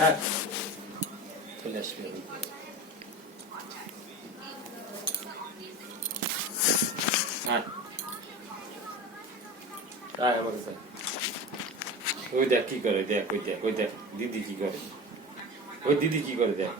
হ্যাঁ চলে আসবে হ্যাঁ তাই আমার কাছে ওই দেখ কি করে দেখ ওই দেখ দিদি কি করে ওই দিদি কি করে দেখ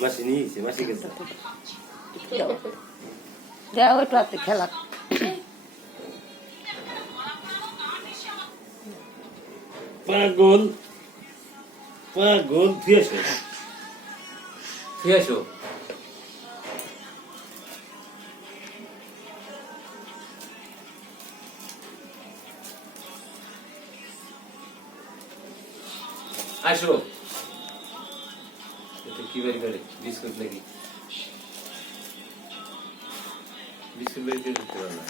মাসি নিয়েছি মাসি গেছে দেওয়া ওইটা আপনি খেলা পাগল পাগল তুই আসো আসো কি বাড়ি করে বিস্কুট নাকি বিস্কুট বাড়ি দিয়ে দিতে পারো না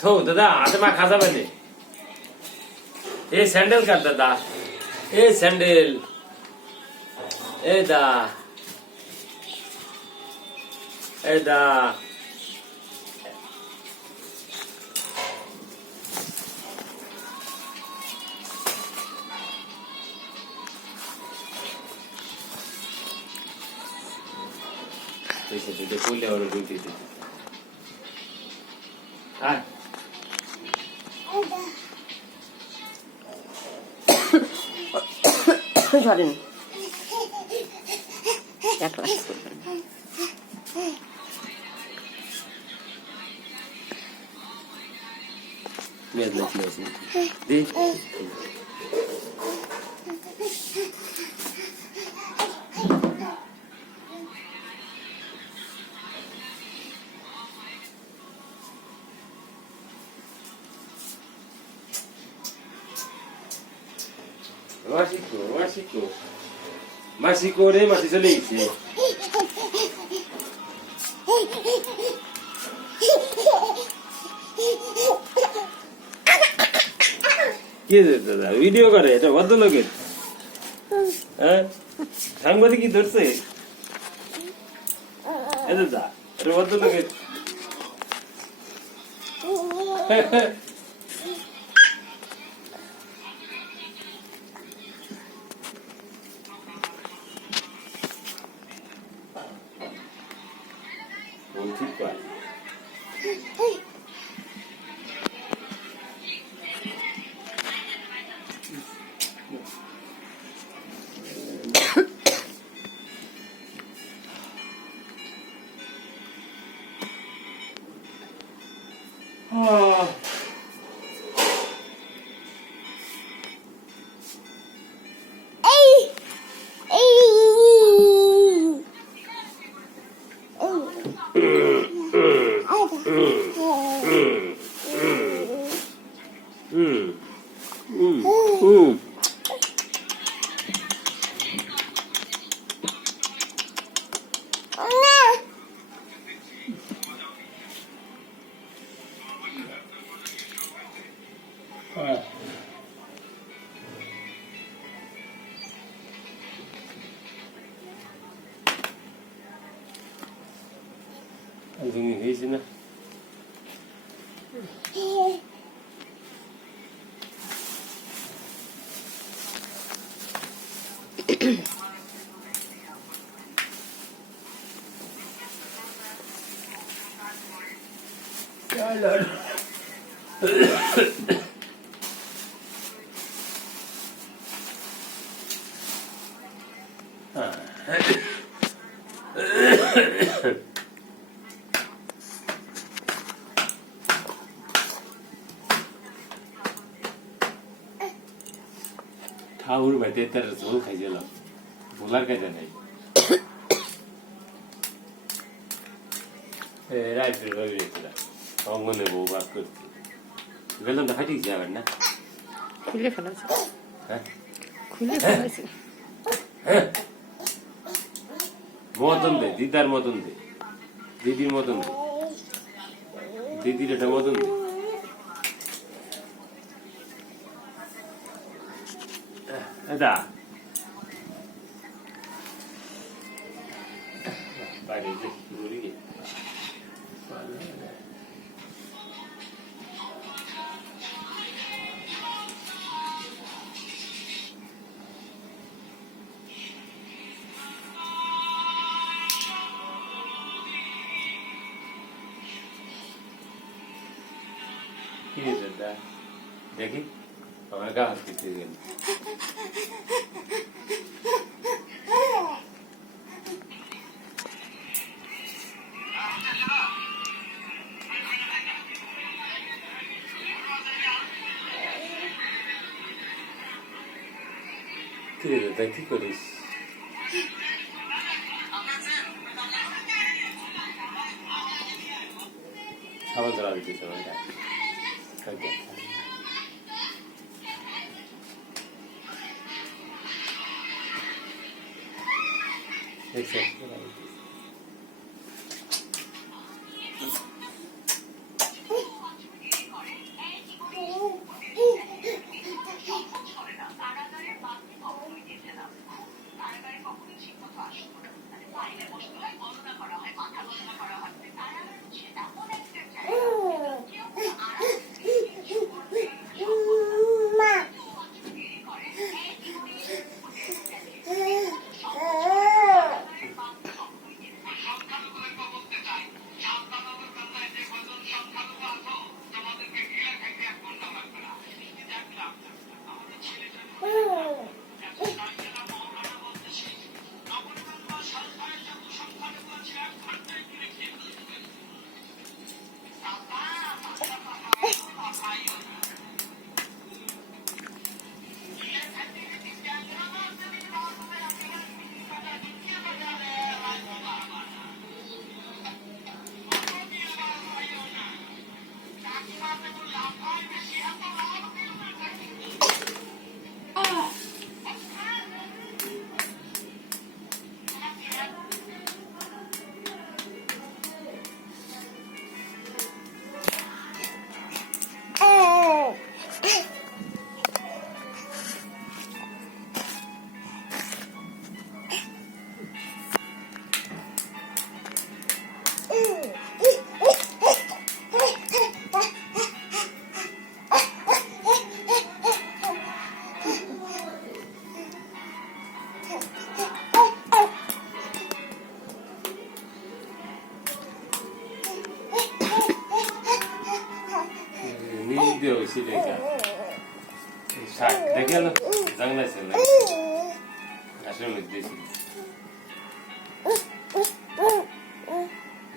থো দাদা হাতে মা খাজা বানে এ স্যান্ডেল কাট দাদা এ স্যান্ডেল এ দা এ দা এটা করলে ওরা ঢুকে দিতে হ্যাঁ ধরেন একলা Másico রে মাসি চলে গেছে কি দাদা ভিডিও করে এটা ভদ্রলোকের হ্যাঁ সাংবাদিক কি ধরছে দাদা এটা ভদ্রলোকের ঠিক পায় হয়েছে না বাবুর ভাইতে তার ঝোল খাইছিল ভোলার কাজে নেই রাইতের ভাবি গেছিল অঙ্গনে বউ বাস করছি বেলনটা ফাটি গেছে আবার না খুলে ফেলাছে হ্যাঁ খুলে ফেলাছে মতন দে দিদার মতন দে দিদির মতন দে দিদির এটা মতন দে এটা বাইরে ঘুরি কি এটা দেখি আমার গা হাত কেটে গেল কি রে দাদা কি করিস খাবার জ্বালা দিতেছে আমার দেখছেন Video isi deka. Sak, dekhe lo, jangla se la. Ashe mit desi.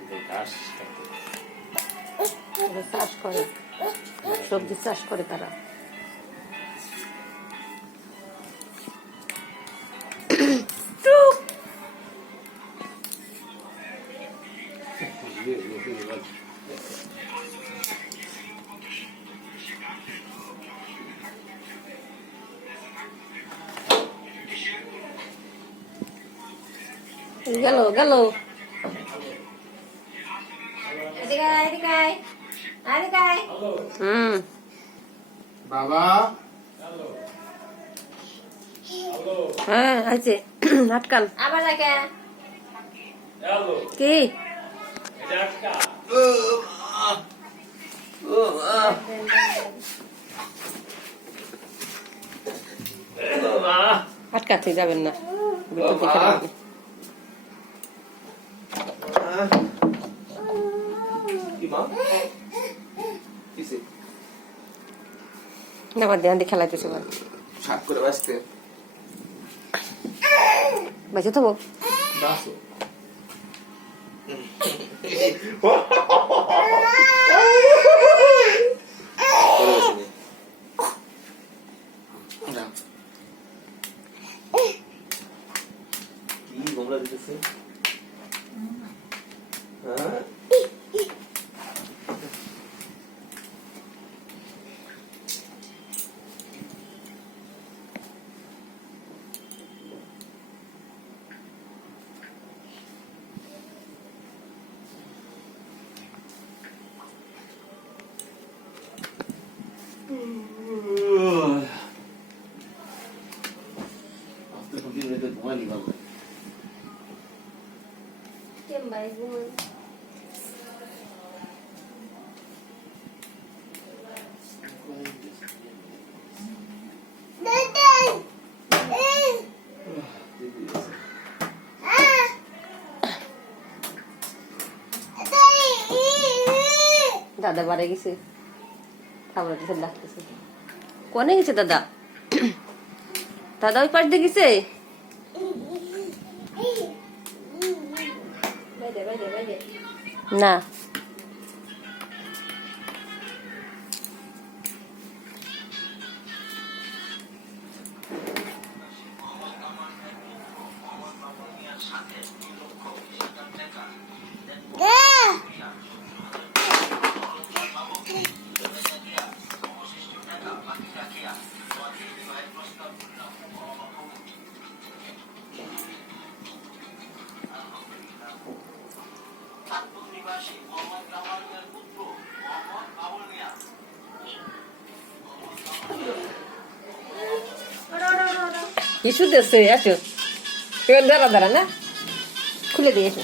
Dekas. চাষ করে সবজি চাষ করে তারা গেল গেল বাবা হ্যাঁ আছে আটকান আবার লাগে কি আটকাতে যাবেন না ভিতর দিকে রাখবেন। না বাদ দিয়ে খেলাইতেছে সাত করে বাঁচতে বাজে তো দাদা বাড়ি গেছে, খাবার কিছু লাগতেছে। কোনে গেছে দাদা? দাদা ওই পাশ দিয়ে গেছে। না কিছু দেশে আসো, দাঁড়া দাঁড়া না, খুলে দিয়ে এসো।